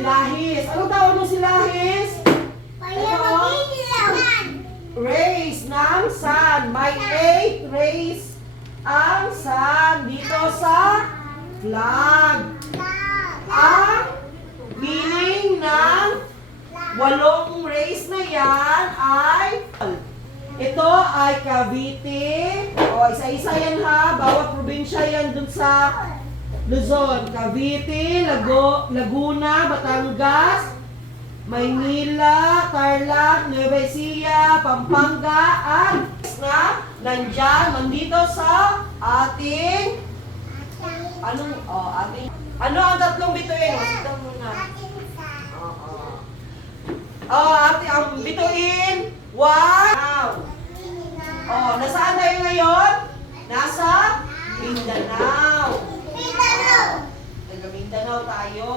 Silahis. Anong tawag mo silahis? Rays ng sun. May 8 rays ang sun dito sa flag. Ang meaning ng 8 rays na yan ay ito ay Cavite. O, isa-isa yan ha. Bawat probinsya yan dun sa Luzon. Cavite, Laguna, Batangas, Maynila, Tarlac, Nueva Ecija, Pampanga, at na nandyan, nandito sa ating ano ang tatlong bituin? Ito muna. Ang bituin, wow! Nasaan tayo ngayon? Nasa Mindanao. Taga Mindanao tayo.